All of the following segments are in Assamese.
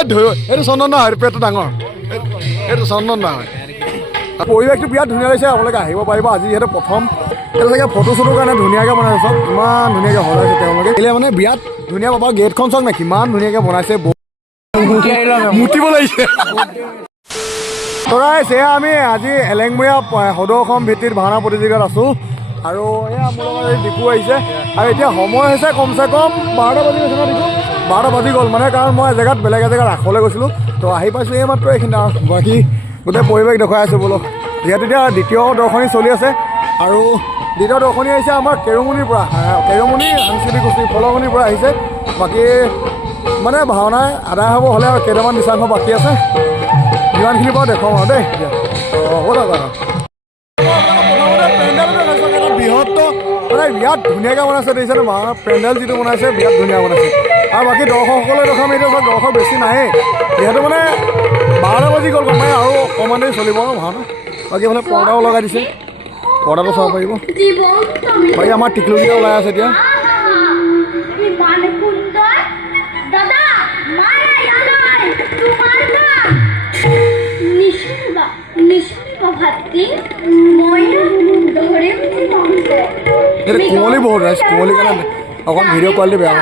এইটো চন্দন নহয়, পেটটো ডাঙৰ, এইটো চন্দন নহয়। পৰিৱেশটো বিৰাট ধুনীয়া লাগিছে, আপোনালোকে আহিব পাৰিব। আজি যিহেতু প্ৰথম এইটো চাগে ফটো চটোৰ কাৰণে ধুনীয়াকৈ বনাইছে, চব ইমান ধুনীয়াকৈ সজাইছে তেওঁলোকে। আহিলে মানে বিৰাট ধুনীয়া পাবা। গেটখন চাওক না কিমান ধুনীয়াকৈ বনাইছে, মুতিব লাগিছে। তৰাই সেয়া আমি আজি এলেংমূৰীয়া সদৌ অসম ভিত্তিত ভাওনা প্ৰতিযোগিতাত আছোঁ আৰু এয়া মোৰ লগত ডিপু আহিছে আৰু এতিয়া সময় হৈছে কমচে কম 12টা বাজি গৈছে ন ডিপু? 12টা বাজি গ'ল মানে, কাৰণ মই এজেগাত বেলেগ এজেগাত ৰাসলৈ গৈছিলোঁ, তো আহি পাইছোঁ এই মাত্ৰ এইখিনি আৰু বাকী গোটেই পৰিৱেশ দেখুৱাই আছোঁ বলক। যিহেতু এতিয়া দ্বিতীয় দৰ্শনী চলি আছে আৰু দ্বিতীয় দৰ্শনী আহিছে আমাৰ কেৰুমণিৰ পৰা, কেৰুমণি সাংস্কৃতিক গোষ্ঠী ফলমণিৰ পৰা আহিছে। বাকী মানে ভাওনা আদায় হ'ব হ'লে আৰু কেইটামান দৃশ্যাংশ বাকী আছে, যিমানখিনি বাৰু দেখুৱাম আৰু দেই। হ'ব দাদা, বৃহত্তৰ মানে বিৰাট ধুনীয়াকৈ বনাইছে দেখিছে, ভাওনা পেণ্ডেল যিটো বনাইছে বিৰাট ধুনীয়া বনাইছে। আৰু বাকী দৰ্শকসকলে দেখাম, এতিয়া ধৰক দৰ্শক বেছি নাহে যিহেতু মানে 12টা বাজি গ'ল গম পাই, আৰু অকণমান দেৰি চলিব ভাওনা। বাকী এইফালে পৰ্দাও লগাই দিছে, পৰ্দাটো চাব পাৰিব। বাকী আমাৰ টিকলুকেইটা ওলাই আছে এতিয়া। কুঁৱলী বহুত ৰাইজ, কুঁৱলীৰ কাৰণে অকণ ভিডিঅ' কোৱালিটি বেয়া হয়।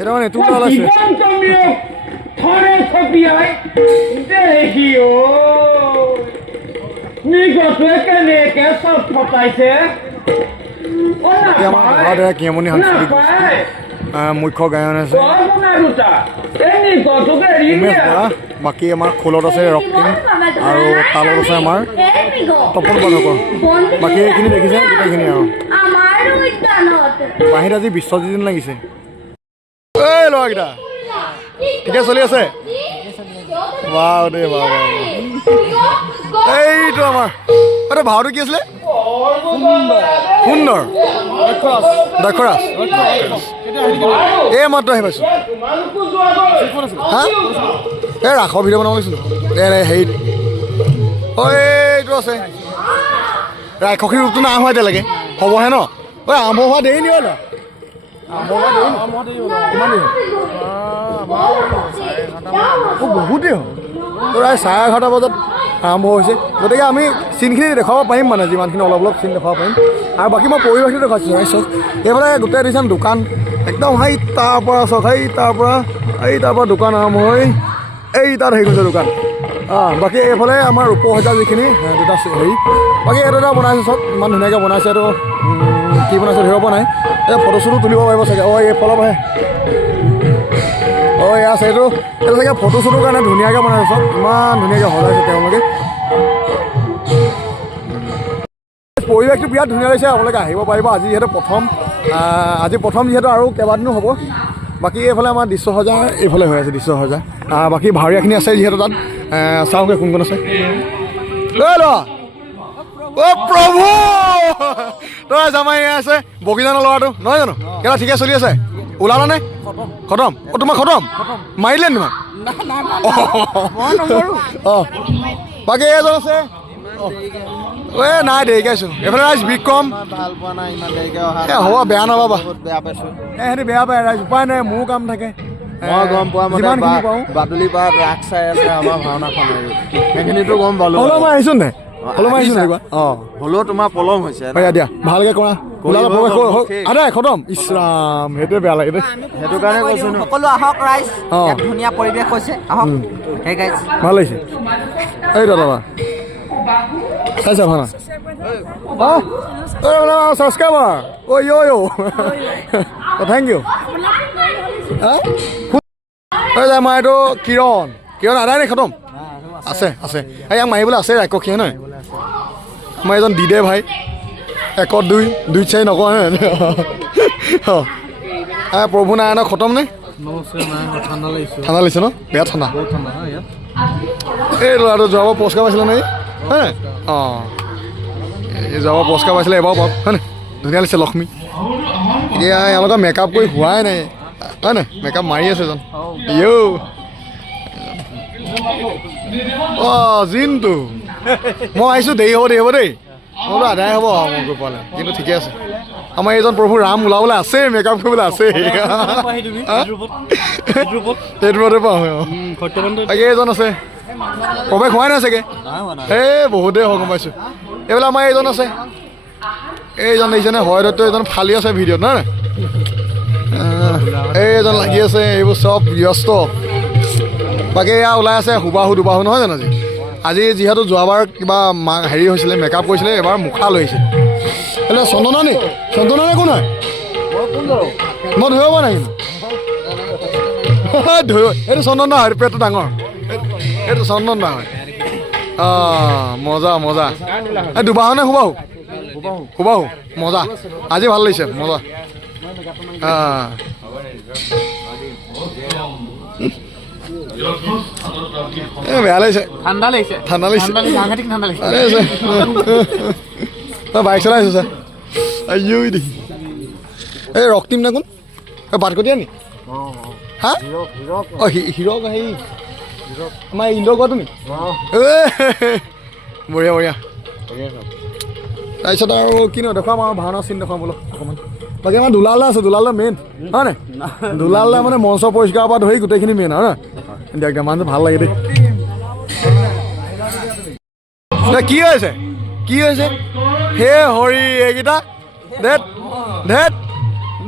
এটা মানে এইটো ওলাল আছে কেমনি সাংস্কৃতিক মুখ্য গায়ন আছে উমেশ বৰা। বাকী আমাৰ খোলত আছে ৰক্তিম আৰু তালত আছে আমাৰ তপন পাঠকৰ। বাকী এইখিনি দেখিছে গোটেইখিনি আৰু বাহিৰত আজি বিশ্বজিৎ লাগিছে। এই ল'ৰাকেইটা ঠিকে চলি আছে? বাও দেই বাও, এইটো আমাৰ এইটো ভাওটো কি আছিলে? সুন্দৰ দক্ষৰাজ। এই মাত্ৰ আহি পাইছোঁ। হা এই ৰাসৰ ভিডিঅ' বনাব লাগিছিলোঁ হেৰিত। এইটো আছে ৰাক্ষসীৰ ৰূপটো নাই হোৱা এতিয়ালৈকে, হ'বহে ন? ঐ আৰম্ভ হোৱা দেৰি নি হ'ল? বহুতেই হ'ল, প্ৰায় 11:30 বজাত আৰম্ভ হৈছে। গতিকে আমি চিনখিনি দেখুৱাব পাৰিম, মানে যিমানখিনি অলপ অলপ চিন দেখুৱাব পাৰিম। আৰু বাকী মই পৰিৱেশটো দেখুৱাইছোঁ চাওক, এইফালে গোটেই দেখিছে দোকান একদম সেই তাৰ পৰা চাওক, সেই তাৰ পৰা দোকান আৰম্ভ হৈ এই তাত হেৰি কৰিছে দোকান। বাকী এইফালে আমাৰ ৰূপসজ্জা যিখিনি দুটা হেৰি, বাকী এইটো এটা বনাইছে চব ইমান ধুনীয়াকৈ বনাইছে। এইটো কি বনাইছে ধৰিব পৰা নাই, এই ফটো চটো তুলিব পাৰিব চাগে। এইফালৰ পৰাহে এয়া আছে, এইটো চাগে ফটো চটোৰ কাৰণে ধুনীয়াকৈ বনাইছে, চব ইমান ধুনীয়াকৈ সজাইছে তেওঁলোকে। পৰিৱেশটো বিৰাট ধুনীয়া লাগিছে, আপোনালোকে আহিব পাৰিব। আজি যিহেতু প্ৰথম যিহেতু আৰু কেইবাদিনো হ'ব। বাকী এইফালে আমাৰ দৃশ্য সজা এইফালে হৈ আছে, দৃশ্য সজা। বাকী ভাৱৰীয়াখিনি আছে যিহেতু তাত, চাওঁগৈ কোন কোন আছে। অ' প্ৰভু, তই জামাই আছে বগীজানৰ ল'ৰাটো নহয় জানো? কেলা ঠিকে চলি আছে? ওলালা নে? খতম? অ' তোমাৰ খতম মাৰিলে তোমাক? অঁ বাকী এজন আছে নাই দেৰিকৈ আছোঁ। এইফালে ৰাইজ বিক্ৰম হ'ব, বেয়া নাপাবা। সিহঁতি বেয়া পায় ৰাইজ, উপায় নাই, মোৰো কাম থাকে। মই গম পোৱা যিমানখিনি পাওঁ বাদুলি পাত ৰাস চাই আছে আমাৰ ভাওনাখন, সেইখিনিতো গম পালোঁ। হ'লেও মই আহিছোঁ নাই? হ'লেও তোমাৰ পলম হৈছে দিয়া, ভালকৈ কৰা। আদায় খতম। ইছৰাম, সেইটোৱে বেয়া লাগে দেই। সেইটো কাৰণে কৈছোঁ সকলো আহক ৰাইজ, ধুনীয়া পৰিৱেশ হৈছে, আহক। ভাল লাগিছে। এই দাদা চাইছা ভাওনা? Subscriber thank U. আমাৰ এইটো কিৰণ আদায় নে খতম? আছে আছে ইয়াক মাৰিবলৈ আছে ৰাক্ষসীয়ে নহয় আমাৰ এজন দিদে ভাই 1 2 2 4 নকওঁ প্ৰভু নাৰায়ণক খতম নে ঠাণ্ডা লাগিছে ন বেয়া ঠাণ্ডা এই ল'ৰাটো যোৱাবাৰ পুৰস্কাৰ পাইছিলে নে হা অঁ এই যোৱাবাৰ পুৰস্কাৰ পাইছিলে এবাৰ পাওক হয়নে ধুনীয়া লাগিছে লক্ষ্মী এতিয়া এওঁলোকে মেকআপ কৰি হোৱাই নাই হয় নাই মেকআপ মাৰি আছে এজন ইয়ৌ অঁ জিনটো মই আহিছোঁ দেৰি হ'ব দেই মই বোলো আদায় হ'ব মই গৈ পোৱালে কিন্তু ঠিকে আছে আমাৰ এইজন প্ৰভু ৰাম ওলাবলৈ আছে মেকআপ কৰিবলৈ আছে সেইটো পাওঁ তাকে এইজন আছে প্ৰৱেশ হোৱাই নাই চাগে এই বহুতেই হয় গম পাইছোঁ এইবিলাক আমাৰ এইজন আছে এইজন দেখিছেনে হয় দত্ত এইজন ফালি আছে ভিডিঅ'ত নহয় এইজন লাগি আছে এইবোৰ চব ব্যস্ত বাকী এয়া ওলাই আছে হুবাহু দুবাহু নহয় জানো আজি যিহেতু যোৱাবাৰ কিবা হেৰি হৈছিলে মেকআপ কৰিছিলে এবাৰ মুখা লৈ আহিছে এইটো চন্দনা নি চন্দনা নে কোন হয় মই ধৰিব পৰা নাই কিন্তু এইটো চন্দন হয় পেটটো ডাঙৰ এইটো চন্দন হয় অঁ মজা মজা এই দুবাহু নে হুবাহু হুবাহু মজা আজি ভাল লাগিছে মজা বেয়া লাগিছে ঠাণ্ডা লাগিছে বাইক চলাই আছো ছাৰ আইও দেখি এই ৰক্তিম নে কোন এই বাটকটীয়া নি হা অঁ হিৰক হেৰি আমাৰ ইন্দ্ৰ কোৱাটো নি বঢ়িয়া বঢ়িয়া তাৰপিছত আৰু কিনো দেখুৱাম আৰু ভাওনা চিন দেখুৱাম বোলো অকণমান বাকী আমাৰ দুলাল আছে দুলাল মেইন হয় নাই দুলাল মানে মঞ্চ পৰিষ্কাৰৰ পৰা ধৰি গোটেইখিনি মেইন হয় নাই দিয়ক মানুহটো ভাল লাগে দেই কি হৈছে কি হৈছে হে হৰি এইকেইটা ধেত ধেত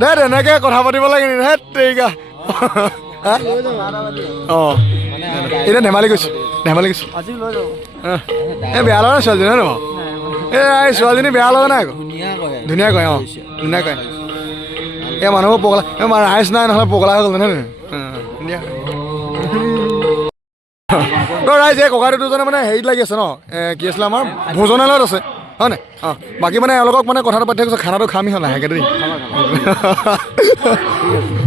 ধেত এনেকৈ কথা পাতিব লাগে নি ধেত তেৰিকা অঁ এতিয়া ধেমালি কৈছোঁ এই বেয়া লগা ছোৱালীজনী হয় নহয় এই ছোৱালীজনী বেয়া লগা নাই আকৌ ধুনীয়া কয় অঁ ধুনীয়া কয় এই মানুহবোৰ পগলা ৰাইজ নাই নহ'লে পগলা হৈ গ'ল নহয় ধুনীয়া তই ৰাইজ এই ককাইদেউ দুজনে মানে হেৰিত লাগি আছে ন কি আছিলে আমাৰ ভোজনালয়ত আছে হয় নাই অঁ বাকী মানে এওঁলোকক মানে কথাটো পাতি থাকিছে খানাটো খামি হ'ল লাহেকৈ দেই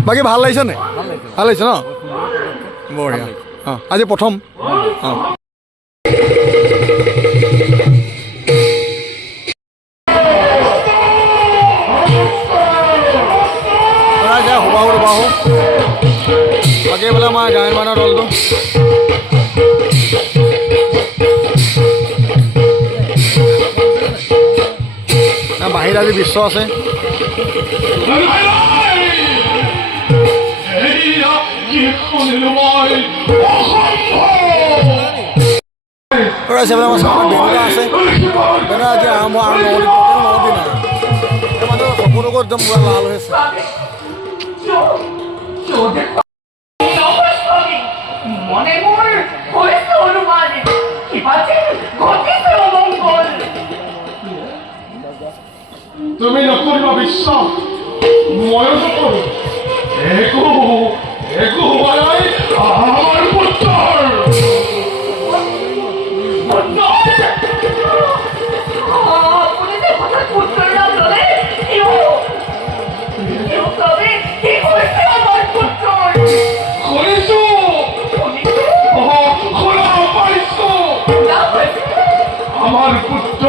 বাকী ভাল লাগিছে নাই ভাল লাগিছে ন বঢ়িয়া অঁ আজি প্ৰথম অঁ হুবাহু বাকী বোলে আমাৰ গায়ন বায়নৰ দলটো বাহিৰত আজি বিশ্ব আছে বেনুদা আছে বেনুদা আজি আৰম্ভ আৰু 9 দিন আৰু মানুহ সকলোকো একদম পুৰা লাল হৈ আছে তুমি নকৰিবা বিশ্বাস ময়ো নকৰো একো হোৱা নাই আমাৰ পুত্ৰৰ আমাৰ পুত্ৰ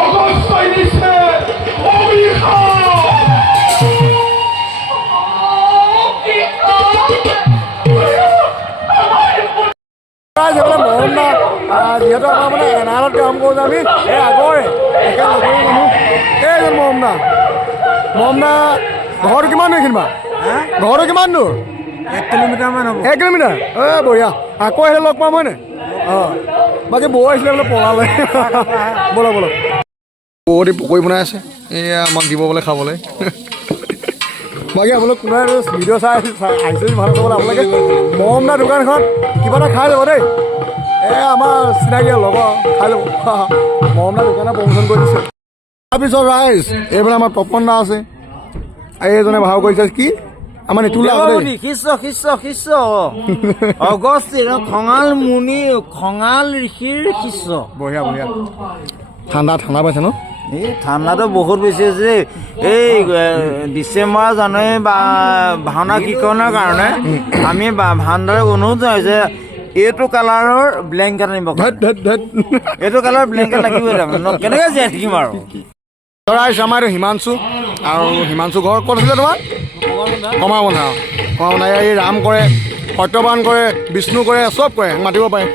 অগস্তায় দিছে যিহেতু আমাৰ মানে এনালত কাম কৰোঁ যে আমি এই আগৰে এইজন মৰমদা ঘৰটো কিমান দূৰ এইখিনিবা ঘৰটো কিমান দূৰ 1 কিলোমিটাৰমান হ'ব 1 কিলোমিটাৰ বঢ়িয়া আকৌ আহিলে লগ পাম হয়নে অঁ বাকী বৌ আহিছিলে বোলে পলালে ব'লক বৌহঁতে পকৰি বনাই আছে এয়া আমাক দিব বোলে খাবলৈ বাকী আপোনালোক কোনোবাই ভিডিঅ' চাই আহিছে ভাল পাবলৈ আপোনালোকে মৰমদা দোকানখন কিবা এটা খাই যাব দেই আমাৰ চিনাকি লগৰ খাই যাব মৰমদা দোকানে প্ৰমোচন কৰি দিছে তাৰপিছত ৰাইজ এইফালে আমাৰ তপন দা আছে এইজনে ভাও কৰিছে কি আমাৰ নিতুলা শিষ্য অগস্তিৰ খঙাল ঋষিৰ শিষ্য। বঢ়িয়া বঢ়িয়া। ঠাণ্ডা পাইছে ন? এই ঠাণ্ডাটো বহুত বেছি হৈছে। এই ডিচেম্বৰ জানুৱাৰী ভাওনা কীৰ্তনৰ কাৰণে আমি ভালদৰে অনুৰোধ জনাইছোঁ যে এইটো কালাৰৰ ব্লেংকেট আনিব। এইটো কালাৰৰ ব্লেংকেট লাগিবই, কেনেকৈ জীয়াই থাকিম আৰু। ৰাইজ আমাৰ এইটো হিমাংশু, আৰু হিমাংশু ঘৰ ক'ত আছিলে তোমাৰ? কমাৰবন্ধা। এই ৰাম কৰে, সত্যবান কৰে, বিষ্ণু কৰে, চব কৰে, মাতিব পাৰে।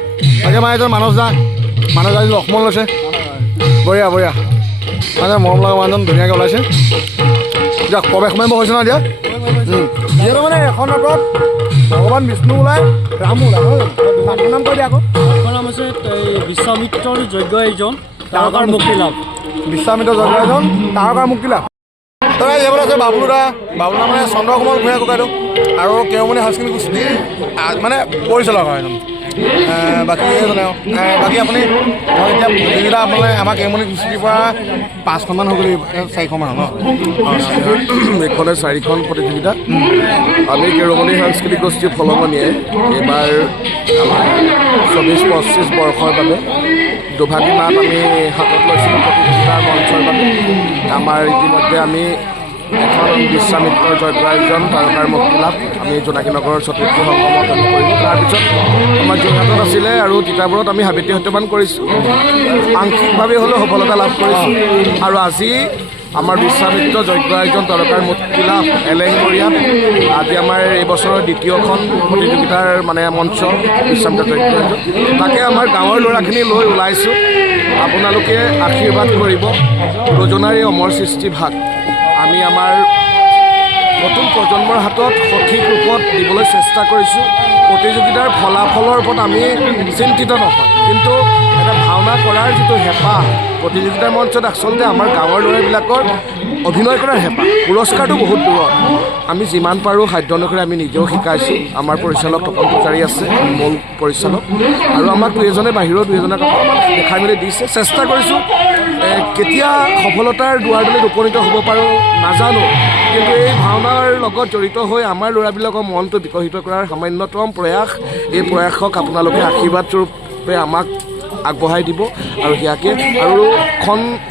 তাকে মানে এজন মানস দা লক্ষ্মণ লৈছে। বঢ়িয়া মানে মৰম লগা মানুহজন ধুনীয়াকৈ ওলাইছে। এতিয়া প্ৰৱেশ মাৰিব হৈছে ন এতিয়া? যিহেতু মানে এখন নাটত ভগৱান বিষ্ণু ওলায়, ৰাম ওলায়, নাটৰ নাম কৈ দিয়া আকৌ। নাটৰ নাম হৈছে বিশ্বামিত্ৰৰ যজ্ঞ এজন তাৰকাৰ মুক্তি লাভ। বিশ্বামিত্ৰ যজ্ঞ এজন তাৰকাৰ মুক্তি লাভ। তই এইবোৰ আছে বাবুলু দা মানে চন্দ্ৰকুমাৰ ভূঞা ককাইদেউ আৰু কেওমনি সাংস্কৃতিক গোষ্ঠীৰ মানে পৰিচালক হয় এজন। বাকী এজনে বাকী আপুনি এতিয়া প্ৰতিযোগিতা আপোনালোকে আমাৰ কেওমনি গোষ্ঠীৰ পৰা 5খনমান হৈ গ'ল, 4খনমান ন? এইখনে 4খন প্ৰতিযোগিতা। আমি কেৰুমণি সাংস্কৃতিক গোষ্ঠীৰ ফলঙনিয়ে এইবাৰ আমাৰ 24-25 বৰ্ষৰ বাবে দুভাগী নাট আমি হাতত লৈছিলোঁ প্ৰতিযোগিতাৰ মঞ্চৰ বাবে। আমাৰ ইতিমধ্যে আমি এখন বিশ্বামিত্ৰৰ যজ্ঞ আয়োজন তাৰকাৰ মুক্তি লাভ আমি জোনাকী নগৰৰ চতুৰ্থ সংগমত আমি কৰিলোঁ। তাৰপিছত আমাৰ যোৰহাটত আছিলে আৰু তিতাবৰত আমি সাবিত্ৰী সত্যবান কৰিছোঁ, আংশিকভাৱে হ'লেও সফলতা লাভ কৰিছোঁ। আৰু আজি আমাৰ বিশ্বামিত্ৰ যজ্ঞ আয়োজন তাৰকাৰ মুক্তি লাভ এলেংমৰীয়াত আজি আমাৰ এই বছৰৰ দ্বিতীয়খন প্ৰতিযোগিতাৰ মানে মঞ্চ বিশ্বামিত্ৰ যজ্ঞ আয়োজন। তাকে আমাৰ গাঁৱৰ ল'ৰাখিনি লৈ ওলাইছোঁ। আপোনালোকে আশীৰ্বাদ কৰিব। ৰজনাৰ এই অমৰ সৃষ্টি ভাগ আমি আমাৰ নতুন প্ৰজন্মৰ হাতত সঠিক ৰূপত দিবলৈ চেষ্টা কৰিছোঁ। প্ৰতিযোগিতাৰ ফলাফলৰ ওপৰত আমি চিন্তিত নহয়, কিন্তু এটা ভাওনা কৰাৰ যিটো হেঁপাহ প্ৰতিযোগিতাৰ মঞ্চত আচলতে আমাৰ গাঁৱৰ ল'ৰাবিলাকৰ অভিনয় কৰাৰ হেঁপাহ, পুৰস্কাৰটো বহুত দূৰত। আমি যিমান পাৰোঁ সাধ্য অনুসৰি আমি নিজেও শিকাইছোঁ। আমাৰ পৰিচালক তপন পূজাৰী আছে, মূল পৰিচালক, আৰু আমাক দুই-এজনে বাহিৰৰ দুই-এজনে দেখাই মেলি দিছে। চেষ্টা কৰিছোঁ কেতিয়া সফলতাৰ দুৱাৰডালত উপনীত হ'ব পাৰোঁ নাজানো, কিন্তু এই ভাওনাৰ লগত জড়িত হৈ আমাৰ ল'ৰাবিলাকৰ মনটো বিকশিত কৰাৰ সামান্যতম প্ৰয়াস, এই প্ৰয়াসক আপোনালোকে আশীৰ্বাদ স্বৰূপে আমাক আগবঢ়াই দিব। আৰু সেয়াকে আৰু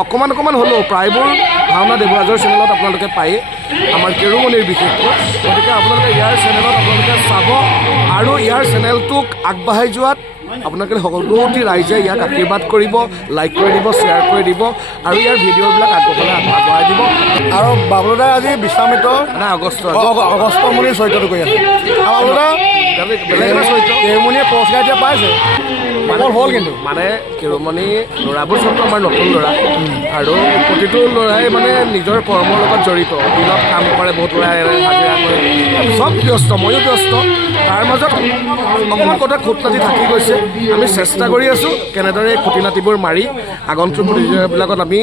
অকণমান হ'লেও প্ৰায়বোৰ ভাওনা দেৱৰাজৰ চেনেলত আপোনালোকে পায়ে, আমাৰ কেৰুমণিৰ বিশেষকৈ। গতিকে আপোনালোকে ইয়াৰ চেনেলত আপোনালোকে চাব আৰু ইয়াৰ চেনেলটোক আগবঢ়াই যোৱাত আপোনালোকে সকলোটি ৰাইজে ইয়াক আশীৰ্বাদ কৰিব, লাইক কৰি দিব, শ্বেয়াৰ কৰি দিব আৰু ইয়াৰ ভিডিঅ'বিলাক আগবঢ়াই দিব। আৰু বাবুলুদাই আজি বিশ্বামিত্ৰ অগষ্টমণিৰ চৰিত্ৰটো কৰি আছে। আৰু বাবুলুদা বেলেগ এটা চৰিত্ৰ কেৰুমণিয়ে পুৰস্কাৰ এতিয়া পাইছে, হ'ল কিন্তু মানে কেৰুমণি ল'ৰাবোৰ চবটো আমাৰ নতুন ল'ৰা, আৰু প্ৰতিটো ল'ৰাই মানে নিজৰ কৰ্মৰ লগত জড়িত। দিনত কাম কৰে, বহুত ল'ৰাই হাজিৰা কৰে, চব ব্যস্ত, ময়ো ব্যস্ত। তাৰ মাজত অকণমান কথা খুট নাতি থাকি গৈছে। আমি চেষ্টা কৰি আছোঁ কেনেদৰে এই খুটি নাতিবোৰ মাৰি আগন্তুক প্ৰতিযোগিতাবিলাকত আমি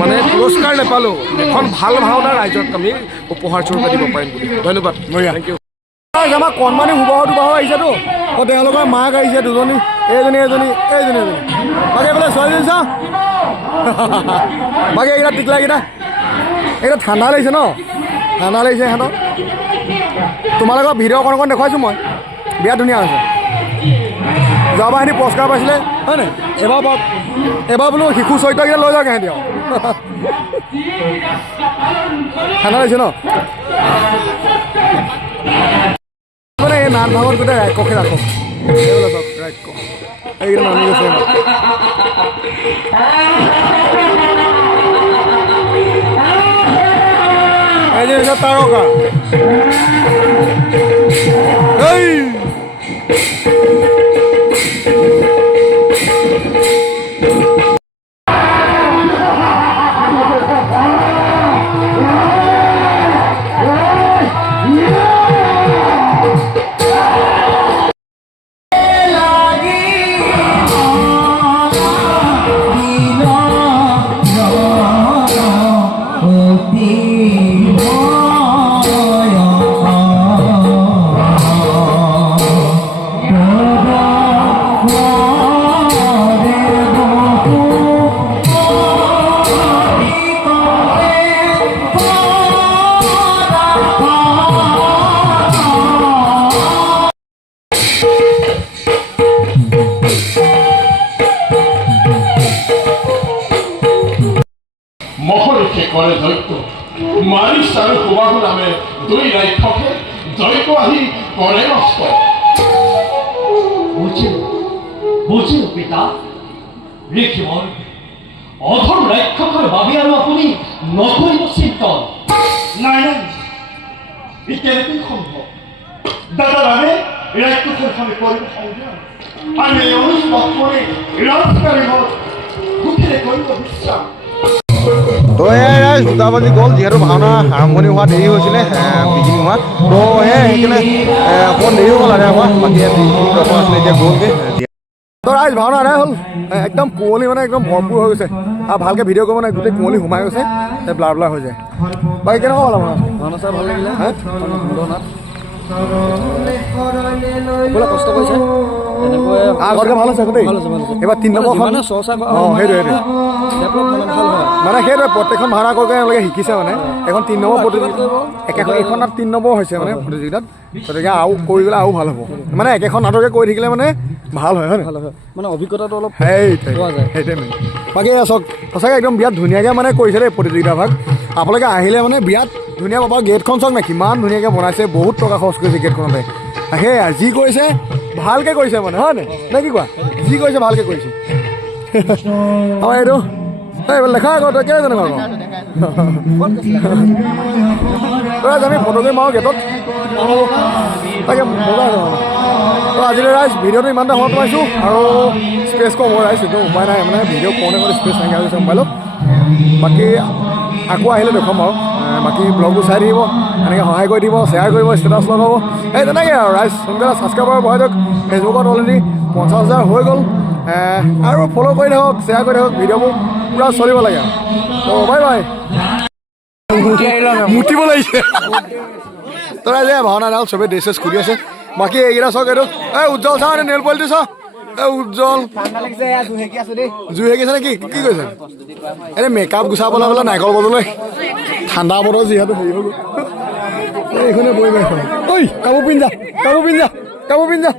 মানে পুৰস্কাৰ নাপালেও এখন ভাল ভাওনা ৰাইজক আমি উপহাৰ স্বৰূপে দিব পাৰিম বুলি। ধন্যবাদ, থেংক ইউ। আমাৰ কণমানি শুভাহতো আহিছেতো, তেওঁলোকৰ মাক আহিছে দুজনী, এইজনী বাকী এইফালে ছোৱালীজনী চা, বাকী এইকেইটা টিকলাকেইটা এইকেইটা ঠাণ্ডা লাগিছে ন? ঠাণ্ডা লাগিছে সিহঁতক। তোমালোকৰ ভিডিঅ' অকণ দেখুৱাইছোঁ মই, বিৰাট ধুনীয়া হৈছে। যোৱাবাৰ সিহঁতি পুৰস্কাৰ পাইছিলে হয় নাই? এবাৰ বোলো শিশু চৰিত্ৰকেইটা লৈ যাওক সিহঁতি আৰু। ঠাণ্ডা লাগিছে ন? মানে এই নাট ভাগত গোটেই ৰাক্ষসে ৰাখক, এইবিলাক চাওক ৰাক্ষস, এইকেইটা নামি গৈছে। এই যে তাৰকা যজ্ঞ মাৰিছ আৰু সুবাহু নামে দুই ৰাক্ষসে যজ্ঞ আহি কৰে নষ্ট বুজিলো পিতা ঋষিমৰ অধম ৰাক্ষসৰ বাবে আৰু আপুনি নকৰিব চিন্তন নাই এতিয়ালৈকে সম্ভৱ দাদা বাবে ৰাক্ষসৰ ফালে কৰিব সংগ্ৰাম আমি অনুষ্ঠৱ কৰি ৰাজকাৰীবৰ সুখেৰে কৰিব বিশ্বাস তো সেয়াই দুটাবাজি গ'ল যিহেতু ভাওনা আৰম্ভণি হোৱা দেৰি হৈছিলে বিগিনিং হোৱা তো সেইকাৰণে অকণমান দেৰি হ'ল আৰু আমাৰ বাকী যিখিনি দৰ্শক আছিলে এতিয়া গ'লগৈ তো ৰাইজ ভাওনা আদায় হ'ল একদম কুঁৱলী মানে একদম ভৰপূৰ হৈ গৈছে আৰু ভালকৈ ভিডিঅ' কৰিব নাই গোটেই কুঁৱলী সোমাই গৈছে ব্লাৰ ব্লাৰ হৈ যায় বাকী কেনেকুৱা হ'ল আমাৰ ভাওনা চাই ভাল লাগিলে বোলে কষ্ট কৰিছে এনেকৈ আগতকৈ ভাল হৈছে দেই ভাল হৈছে, ভাল হৈছে। এইবাৰ 3 নম্বৰখন যিমানে চৰ্চা কৰা অঁ সেইটোৱে ডেভেলপ মানে ভাল হয় মানে সেইটোৱে প্ৰত্যেকখন ভাওনা কৰি তেওঁলোকে শিকিছে মানে এখন 3 নম্বৰ প্ৰতিযোগিতা একেখন এইখনত 3 নম্বৰ হৈছে মানে প্ৰতিযোগিতাত গতিকে আৰু কৰি গ'লে আৰু ভাল হ'ব মানে একেখন নাটকে কৰি থাকিলে মানে ভাল হয় হয়নে ভাল হয় মানে অভিজ্ঞতাটো অলপ সেইটোৱে পোৱা যায় সেইটোৱে মেইন বাকী চাওক সঁচাকৈ একদম বিৰাট ধুনীয়াকৈ মানে কৰিছে দেই প্ৰতিযোগিতা ভাগ আপোনালোকে আহিলে মানে বিৰাট ধুনীয়া পাব গেটখন চাওক না কিমান ধুনীয়াকৈ বনাইছে বহুত টকা খৰচ কৰিছে গেটখনতে সেয়া যি কৰিছে ভালকৈ কৰিছে মানে হয় নে কি কোৱা যি কৰিছে ভালকৈ কৰিছে আমাৰ এইটো এইবোৰ লেখা আগত কেনে জানো বাৰু আমি ফটোগ্ৰাফী মাৰোঁ গেটত তাকে মজা আছে মানে তো আজিলৈ ৰাইজ ভিডিঅ'টো ইমানটা সময়ত পাইছোঁ আৰু স্পেচ কম হৈ ৰাইজ এইটো উপায় নাই মানে ভিডিঅ' কৰোঁতে কৰোঁতে স্পেচ নাইকিয়া হৈছে মোবাইলত বাকী আকৌ আহিলে দেখুৱাম আৰু বাকী ব্লগটো চাই থাকিব এনেকৈ সহায় কৰি দিব শ্বেয়াৰ কৰিব ষ্টেটাছ লগাব এই তেনেকৈ আৰু ৰাইজ সোনকালে ছাবস্ক্ৰাইবাৰ বঢ়াই দিয়ক ফেচবুকত অলৰেডি 50,000 হৈ গ'ল আৰু ফ'ল' কৰি থাকক শ্বেয়াৰ কৰি থাকক ভিডিঅ'বোৰ পূৰা চলিব লাগে তো বাই বাই মুতিব লাগিছে তই যে ভাওনা ডাল চবেই ড্ৰেছ চেছ ঘূৰি আছে বাকী এইকেইটা চাওক এইটো এই উজ্জ্বল চা মানে নেল পলিটো চা এই উজ্জ্বল জুই হেকি আছে নে কি কৈছে এই মেকআপ গুচাবলৈ হ'লে নাৰিকল বদলৈ ঠাণ্ডা বতৰ যিহেতু হেৰি হৈ গ'ল এইখনে বহি ঐ কাপোৰ পিন্ধা